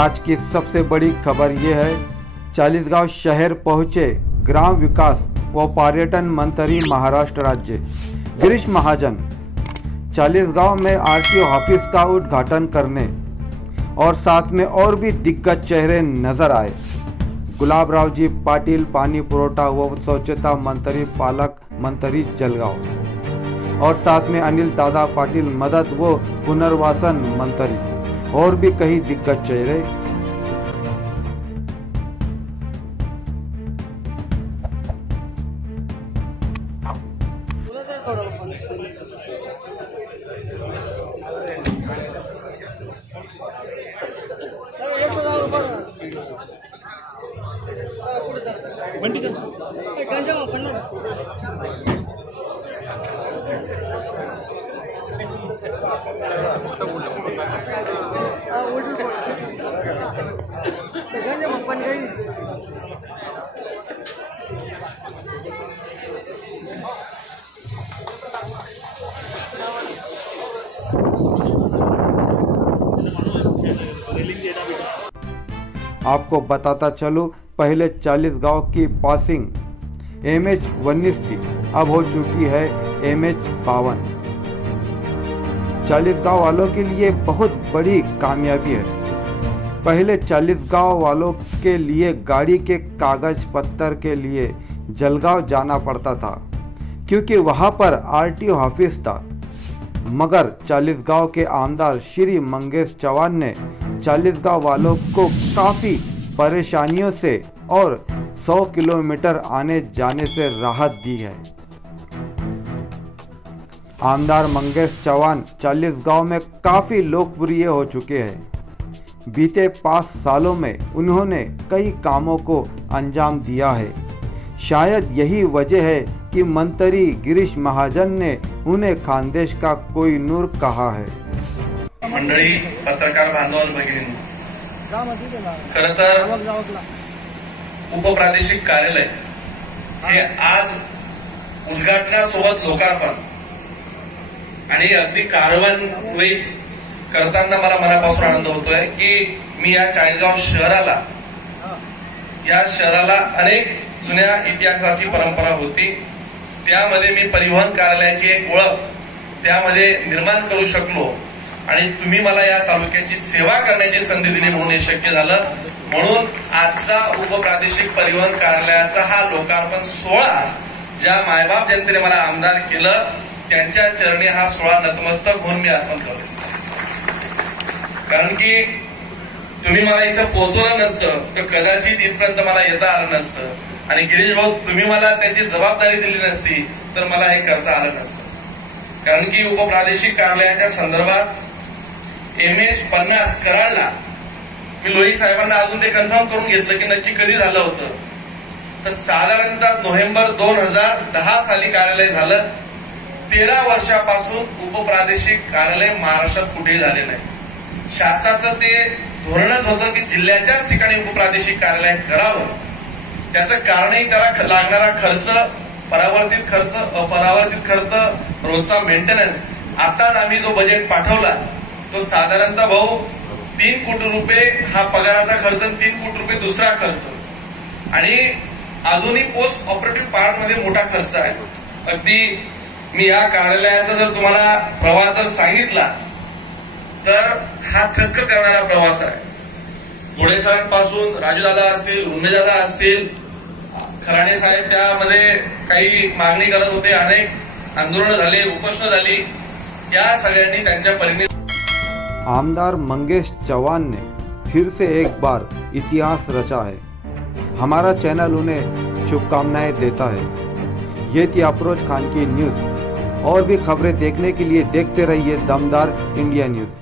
आज की सबसे बड़ी खबर ये है, चालीसगांव शहर पहुंचे ग्राम विकास व पर्यटन मंत्री महाराष्ट्र राज्य गिरीश महाजन। चालीसगांव में आरटीओ ऑफिस का उद्घाटन करने और साथ में और भी दिग्गज चेहरे नजर आए। गुलाबराव जी पाटिल पानी पुरवठा व स्वच्छता मंत्री, पालक मंत्री जलगांव और साथ में अनिल दादा पाटिल मदद व पुनर्वासन मंत्री और भी कई दिग्गज चेहरे। आपको बताता चलूं, पहले चालीसगांव की पासिंग MH19 थी, अब हो चुकी है MH52। चालीसगांव वालों के लिए बहुत बड़ी कामयाबी है। पहले चालीसगांव वालों के लिए गाड़ी के कागज पत्तर के लिए जलगांव जाना पड़ता था, क्योंकि वहां पर आरटीओ ऑफिस था। मगर चालीसगांव के आमदार श्री मंगेश चौहान ने चालीसगांव वालों को काफ़ी परेशानियों से और 100 किलोमीटर आने जाने से राहत दी है। आमदार मंगेश चौहान चालीसगांव में काफ़ी लोकप्रिय हो चुके हैं। बीते 5 सालों में उन्होंने कई कामों को अंजाम दिया है। शायद यही वजह है कि मंत्री गिरीश महाजन ने उन्हें खानदेश का कोई नूर कहा है। मंडळी, पत्रकार बांधव भगिनी, खरं तर उपप्रादेशिक कार्यालय हे आज उद्घाटनासोबत लोकार्पण आणि अगदी कार्यान्वित करताना मला मनापासून आनंद होतोय की मी या चाळीसगाव शहराला अनेक जुन्या इतिहासाची परंपरा होती, त्यामध्ये मी परिवहन कार्यालयाची एक ओळख त्यामध्ये निर्माण करू शकलो आणि तुम्ही मला या तालुक्याची सेवा करण्याची संधी दिली म्हणून हे शक्य झालं। म्हणून आजचा उपप्रादेशिक परिवहन कार्यालयाचा हा लोकार्पण सोहळा ज्या मायबाप जनतेने मला आमदार केलं त्यांच्या चरणी हा सोहळा नतमस्तक होऊन मी अर्पण करतो। कारण की तुम्ही मला इथं पोहोचवलं नसतं तर कदाचित इथपर्यंत मला येता आलं नसतं आणि गिरीश भाऊ तुम्ही मला त्याची जबाबदारी दिली नसती तर मला हे करता आलं नसतं। कारण की उपप्रादेशिक कार्यालयाच्या संदर्भात MH50 कराडला मी लोही साहेबांना अजून ते कन्फर्म करून घेतलं की नक्की कधी झालं होतं, तर साधारणतः नोव्हेंबर 2010 साली कार्यालय झालं। 13 वर्षापासून उपप्रादेशिक कार्यालय महाराष्ट्रात कुठेही झाले नाही। शासनाचं ते धोरणच होतं की जिल्ह्याच्याच ठिकाणी उपप्रादेशिक कार्यालय करावं। त्याचं कारणही त्याला लागणारा खर्च, परावर्तित खर्च, अपरावर्तित खर्च, रोजचा मेंटेनन्स, आताच आम्ही जो बजेट पाठवला तो साधारणतः भाऊ 3 कोटी रुपये हा पगाराचा खर्च, 3 कोटी रुपये दुसरा खर्च आणि अजूनही पोस्ट ऑपरेटिव्ह पार्ट मध्ये मोठा खर्च आहे। अगदी मी या कार्यालयाचा जर तुम्हाला प्रवास जर सांगितला तर हा थक्क करणारा प्रवास आहे। घोडे सरांपासून राजूदादा असतील, उन्मेदादा असतील, खराडे साहेब त्यामध्ये काही मागणी करत होते, अनेक आंदोलन झाले, उपोषण झाली, या सगळ्यांनी त्यांच्या परीने। आमदार मंगेश चौहान ने फिर से एक बार इतिहास रचा है। हमारा चैनल उन्हें शुभकामनाएं देता है। ये थी अफरोज खान की न्यूज़। और भी खबरें देखने के लिए देखते रहिए दमदार इंडिया न्यूज़।